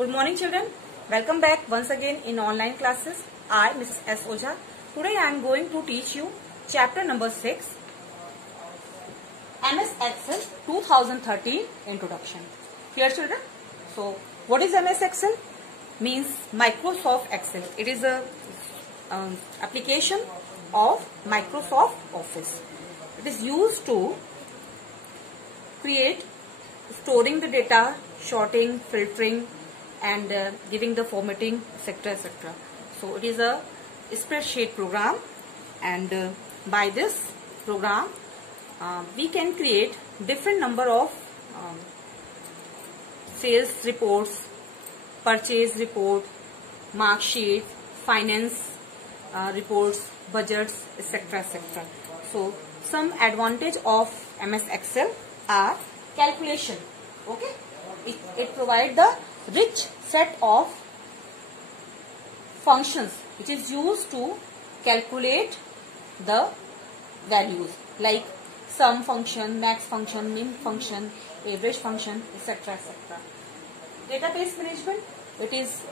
Good morning, children. Welcome back once again in online classes. I, Mrs. S. Ojha. Today I am going to teach you chapter number 6, MS Excel 2013 Introduction. Here, children. So, what is MS Excel? Means Microsoft Excel. It is a application of Microsoft Office. It is used to create, storing the data, sorting, filtering, and giving the formatting, etc., etc. So it is a spreadsheet program, and by this program we can create different number of sales reports, purchase report, mark sheet, finance reports, budgets, etc., etc. So some advantage of MS Excel are calculation. Okay, it provides the rich set of functions which is used to calculate the values like sum function, max function, min function, average function, etc., etc. Database management, it is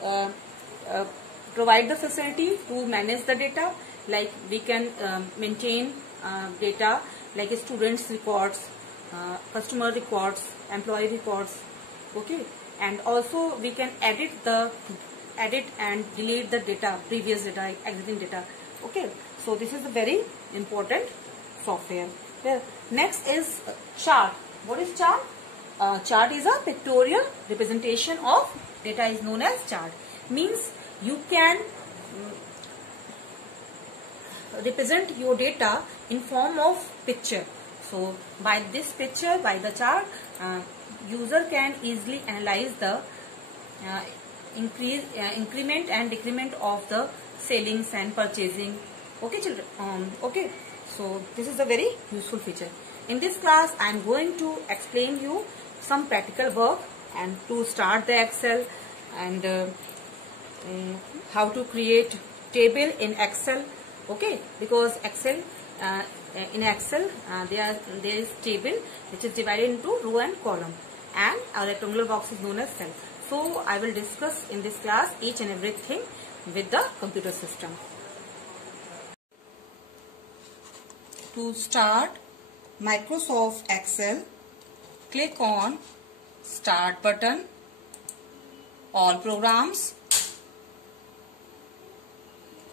provide the facility to manage the data, like we can maintain data like students records, customer records, employee records. Okay, and also we can edit and delete the data, previous data, existing data. Okay, so this is a very important software. Next is chart. What is chart? Chart is a pictorial representation of data, is known as chart. Means you can represent your data in form of picture. So by this picture, by the chart, user can easily analyze the increment and decrement of the sellings and purchasing. Okay, children. Okay, so this is a very useful feature. In this class, I am going to explain you some practical work and to start the Excel, and how to create table in Excel. Okay, because in Excel there is table which is divided into row and column, and our rectangular box is known as cell. So I will discuss in this class each and everything with the computer system. To start Microsoft Excel, click on Start button, All Programs,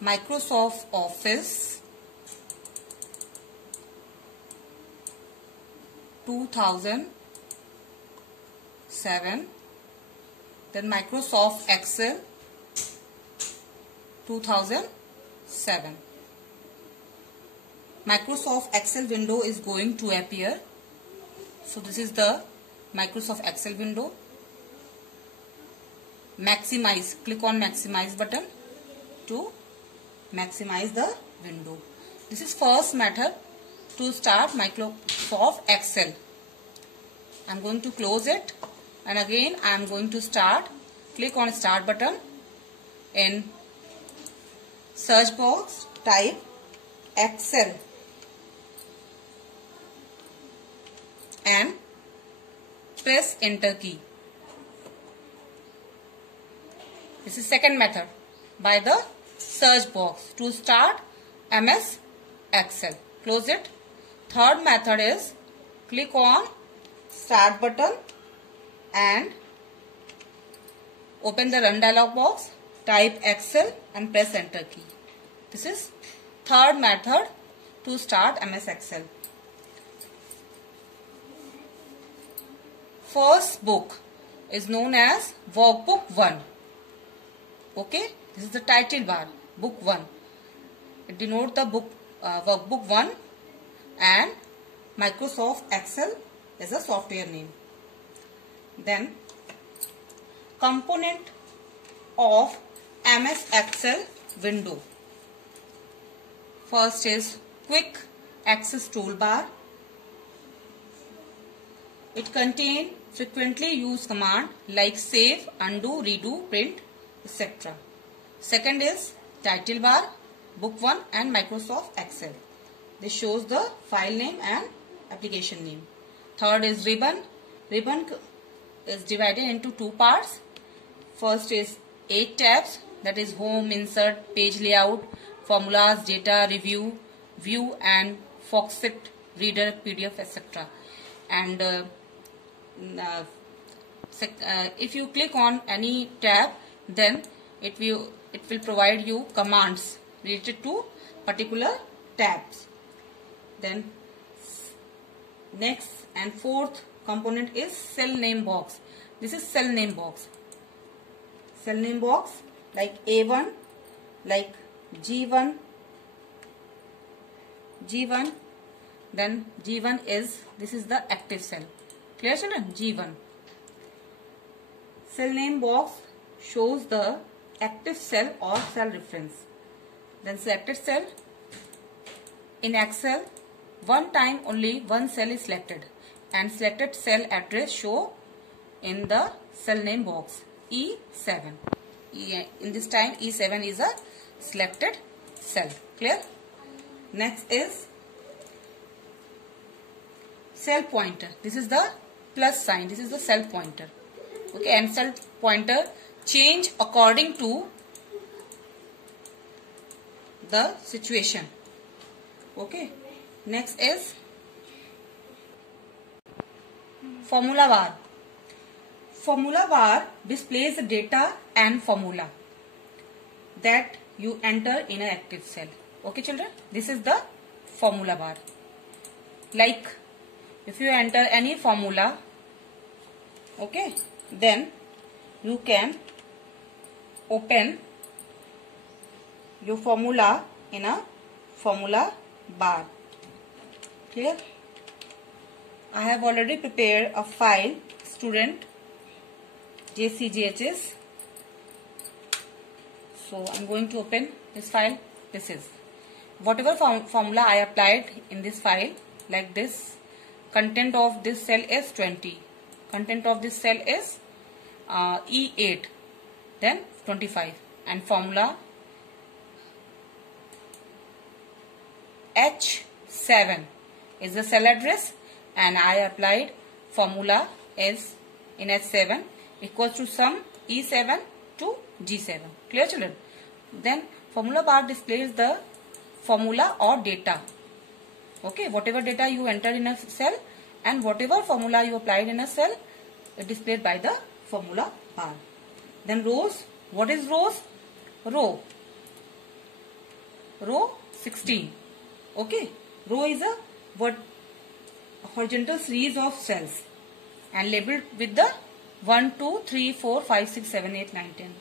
Microsoft Office 2007, then Microsoft Excel 2007. Microsoft Excel window is going to appear. So this is the Microsoft Excel window. Maximize, click on Maximize button to maximize the window. This is first method to start Microsoft Excel. I am going to close it, and again I am going to start. Click on Start button. In search box type Excel and press Enter key. This is second method, by the search box to start MS Excel. Close it. Third method is click on Start button and open the Run dialog box, type Excel and press Enter key. This is third method to start MS Excel. First book is known as Workbook 1. Okay, this is the title bar, Book 1. It denotes the book, Workbook 1, and Microsoft Excel is a software name. Then component of MS Excel window. First is Quick Access Toolbar. It contains frequently used commands like save, undo, redo, print, etc. Second is Title Bar, Book 1 and Microsoft Excel. This shows the file name and application name. Third is Ribbon. Ribbon is divided into two parts. First is 8 tabs, that is home, insert, page layout, formulas, data, review, view and Foxit, reader, PDF, etc. And if you click on any tab, then it will provide you commands related to particular tabs. Then next and fourth component is cell name box. This is cell name box. Cell name box like A1, like G1, then G1 is, this is the active cell. Clear children? G1. Cell name box shows the active cell or cell reference. Then selected cell. In Excel, one time only one cell is selected and selected cell address show in the cell name box E7. In this time E7 is a selected cell. Clear? Next is cell pointer. This is the plus sign. This is the cell pointer. Okay, and cell pointer change according to the situation. Okay. Next is formula bar. Formula bar displays the data and formula that you enter in an active cell. Okay children, this is the formula bar. Like if you enter any formula, okay, then you can open your formula in a formula bar. Clear? I have already prepared a file, student JCGHS. So I am going to open this file. This is whatever formula I applied in this file, like this. Content of this cell is 20. Content of this cell is E8, then 25, and formula H7 is the cell address, and I applied formula is in H7 equals to sum E7 to G7. Clear children? Then formula bar displays the formula or data. Okay, whatever data you entered in a cell and whatever formula you applied in a cell is displayed by the formula bar. Then rows. What is rows? Row 16. Okay, row is a horizontal series of cells and labeled with the 1, 2, 3, 4, 5, 6, 7, 8, 9, 10.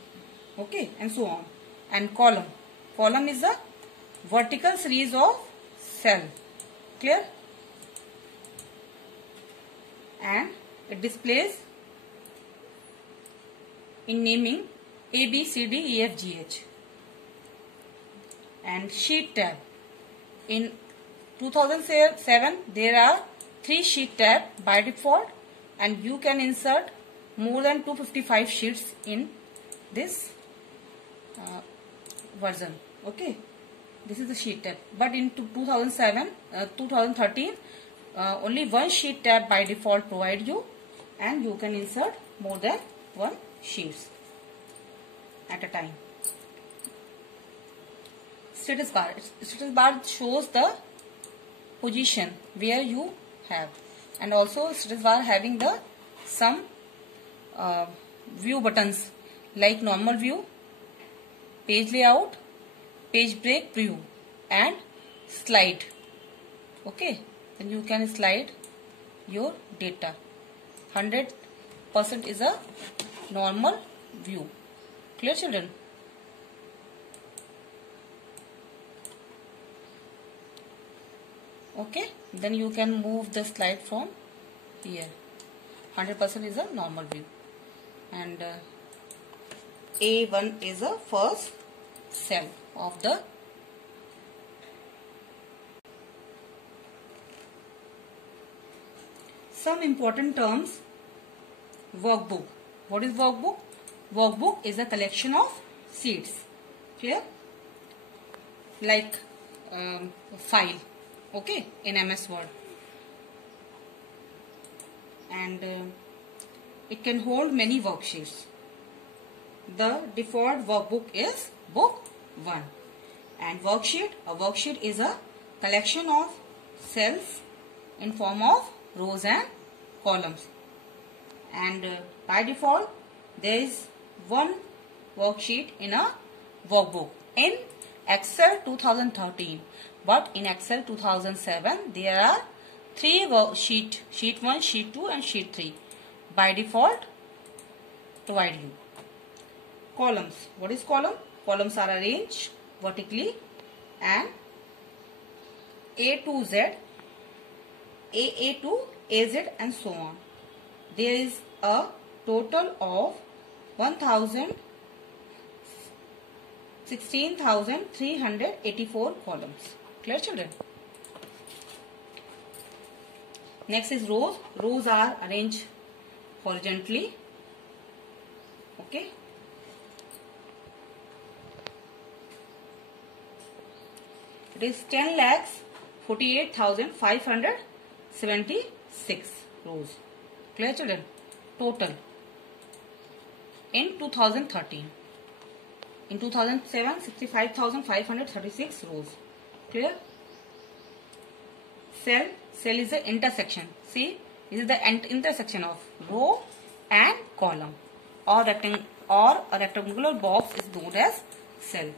Okay, and so on. And column. Column is a vertical series of cell. Clear? And it displays in naming A, B, C, D, E, F, G, H. And sheet tab. In 2007 there are 3 sheet tab by default, and you can insert more than 255 sheets in this version. Okay, this is the sheet tab, but in 2013 only one sheet tab by default provide you, and you can insert more than one sheets at a time. Status bar. Status bar shows the position where you have, and also status bar having the some view buttons like normal view, page layout, page break, view, and slide. Okay, then you can slide your data. 100% is a normal view. Clear children? Okay, then you can move the slide from here. 100% is a normal view, and A1 is a first cell of the some important terms. Workbook. What is workbook? Workbook is a collection of sheets. Clear? Like file. Okay, in MS Word, and it can hold many worksheets. the default workbook is book 1. And worksheet, a worksheet is a collection of cells in form of rows and columns. And by default there is one worksheet in a workbook in Excel 2013, but in Excel 2007 there are 3 worksheets, sheet 1, sheet 2 and sheet 3 by default provide you. Columns. What is column? Columns are arranged vertically and A to Z, AA to AZ and so on. There is a total of 16,384 columns. Clear, children? Next is rows. Rows are arranged horizontally. Okay. It is 10,48,576 rows. Clear, children? Total in 2013. In 2007, 65,536 rows. Clear? Cell. Cell is the intersection. See, this is the intersection of row and column. Or a rectangular box is known as cell.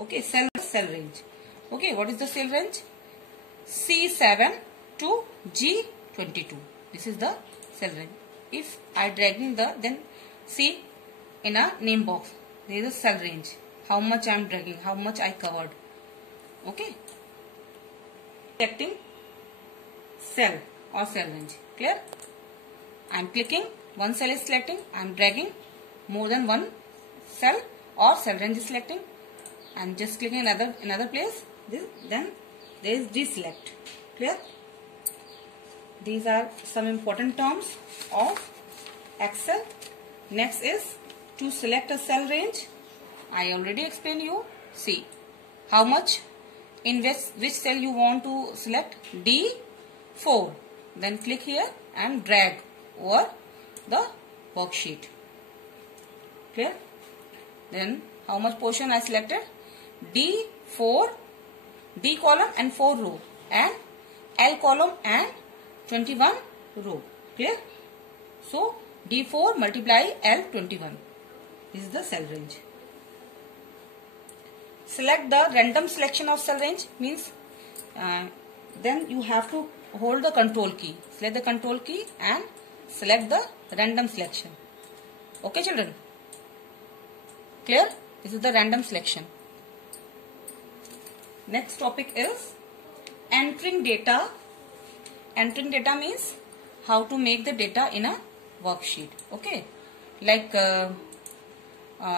Okay, cell range. Okay, what is the cell range? C7 to G22. This is the cell range. If I dragging then see in a name box, there is a cell range. How much I am dragging, how much I covered. Okay. Selecting cell or cell range. Clear? I am clicking, one cell is selecting, I am dragging more than one cell or cell range is selecting. I am just clicking another place. Then there is deselect. Clear? These are some important terms of Excel. Next is to select a cell range. I already explained you. See how much in which cell you want to select. D4. Then click here and drag over the worksheet. Clear? Then how much portion I selected? D4, D column and 4 row, and L column and 21 row. Clear? So D4 multiply L21. This is the cell range. Select the random selection of cell range means then you have to hold the control key. Select the control key and select the random selection. Okay, children? Clear? This is the random selection. Next topic is entering data. Entering data means how to make the data in a worksheet. Okay, like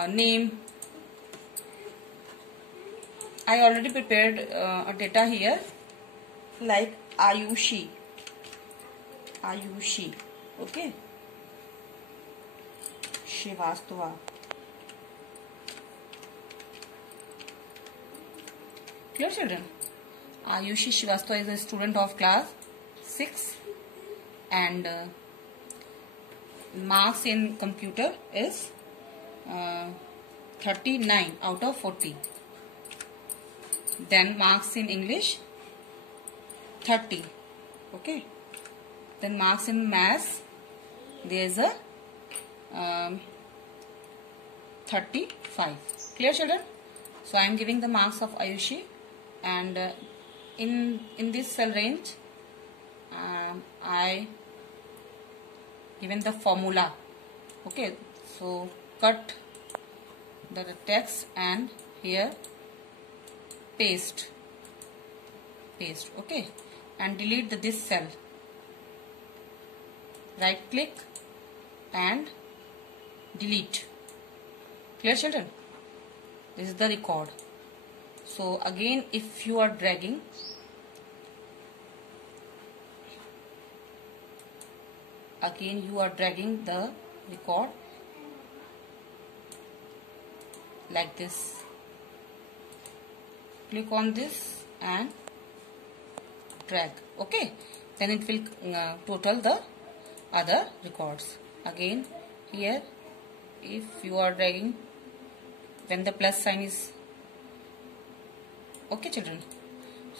name. I already prepared a data here, like Ayushi. Okay, Srivastava. Clear, children? Ayushi Srivastava is a student of class 6 and marks in computer is 39 out of 40. Then marks in English 30. Okay. Then marks in maths there is a 35. Clear, children? So I am giving the marks of Ayushi, and in this cell range I given the formula. Okay, so cut the text and here paste. Okay, and delete this cell. Right click and delete. Clear, children? This is the record. So again, if you are dragging, the record like this. Click on this and drag. Okay, then it will total the other records. Again here if you are dragging when the plus sign is okay children.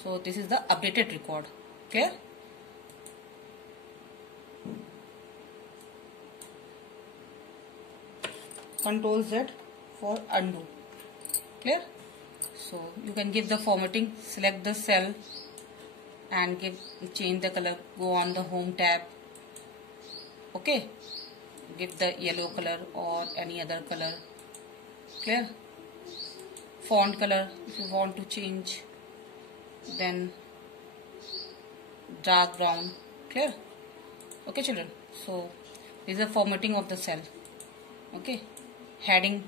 So this is the updated record. Clear? Control Z for undo. Clear? So you can give the formatting, select the cell and change the color, go on the home tab. Okay, give the yellow color or any other color. Clear? Font color if you want to change, then dark brown. Clear? Okay children, so this is the formatting of the cell. Okay, heading,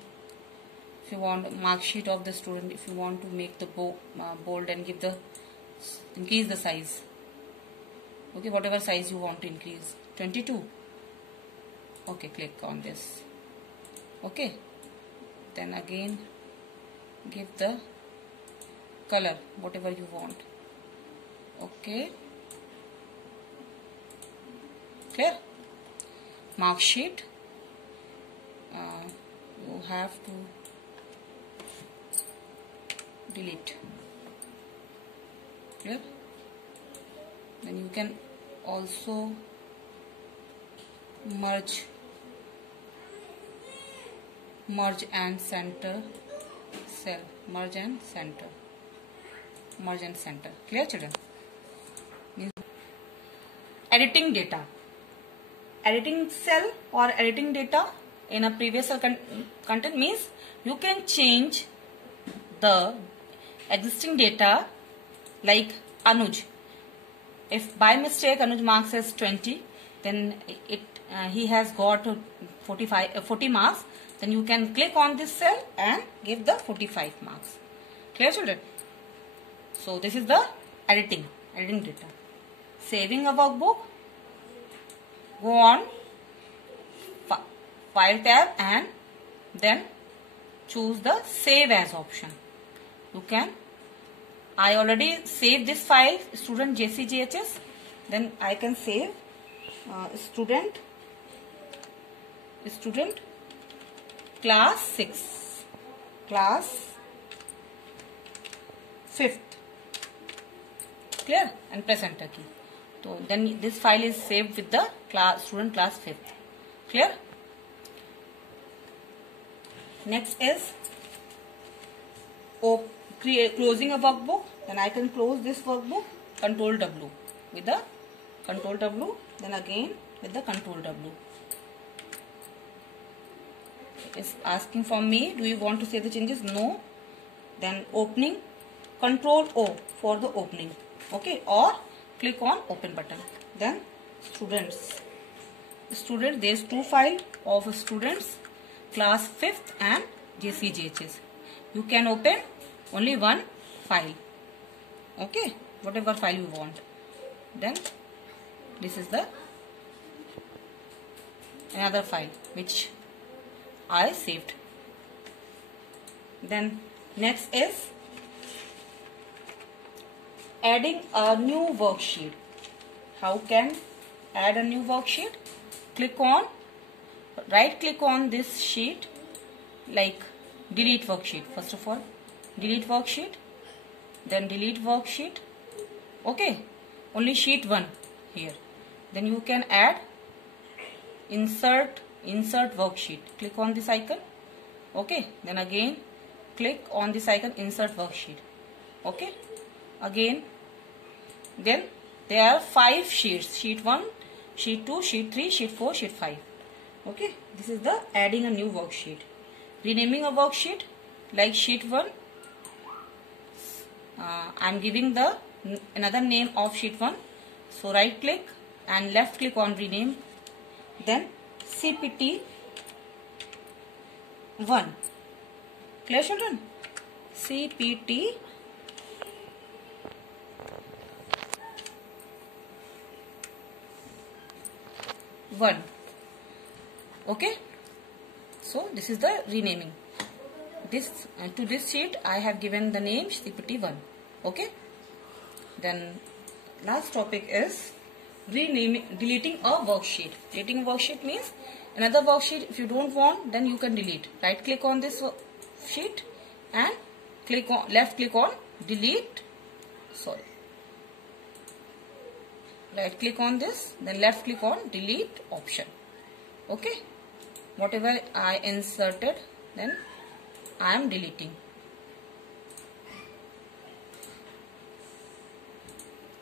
if you want mark sheet of the student, if you want to make the bold and increase the size. Okay, whatever size you want to increase, 22. Okay, click on this. Okay, then again give the color whatever you want. Okay, clear? Mark sheet, you have to delete. Clear? Then you can also merge and center cell, merge and center. Clear children? Editing data, editing cell or editing data in a previous content means you can change the existing data. Like Anuj, if by mistake Anuj marks as 20, then he has got 40 marks, then you can click on this cell and give the 45 marks. Clear children? So this is the editing data. Saving a workbook, go on file tab and then choose the save as option. You can, I already saved this file, student JCGHS, then I can save student class 6, class 5th. Clear? And press enter key. So then this file is saved with the student class 5th. Clear? Next is closing a workbook. Then I can close this workbook, Control W, with the Control W, then again with the Control W. It's asking from me, do you want to save the changes? No. Then opening, Control O for the opening. Okay, or click on open button. Then students, there's two files of students, class 5th and JCGHS. You can open only one file. Okay, whatever file you want. Then this is the another file which I saved. Then next is adding a new worksheet. How can add a new worksheet? Right click on this sheet, like delete worksheet. First of all, delete worksheet, then delete worksheet. Okay, only sheet 1 here. Then you can add insert worksheet. Click on this icon. Okay, then again click on this icon, insert worksheet. Okay, again, then there are 5 sheets, sheet 1, sheet 2, sheet 3, sheet 4, sheet 5. Okay, this is the adding a new worksheet. Renaming a worksheet, like sheet 1, I am giving the another name of sheet 1. So right click and left click on rename, then CPT 1. Clear children? CPT 1. Okay, so this is the renaming. To this sheet I have given the name CPT 1. Okay, then last topic is deleting a worksheet. Deleting a worksheet means another worksheet. If you don't want, then you can delete. Right click on this sheet and left click on delete. Sorry. Right click on this, then left click on delete option. Okay. Whatever I inserted, then I am deleting.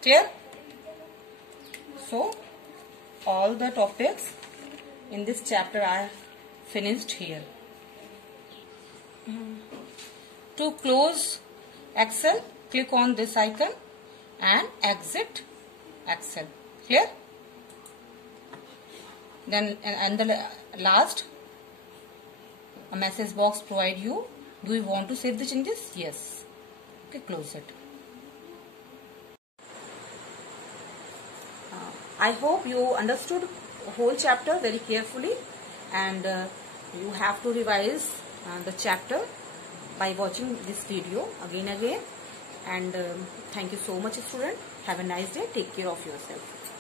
Clear? So all the topics in this chapter I finished here. To close Excel, click on this icon and exit Excel. Clear? Then and the last, a message box provide you. Do you want to save the changes? Yes. Okay, close it. I hope you understood the whole chapter very carefully, and you have to revise the chapter by watching this video again. And thank you so much, student. Have a nice day. Take care of yourself.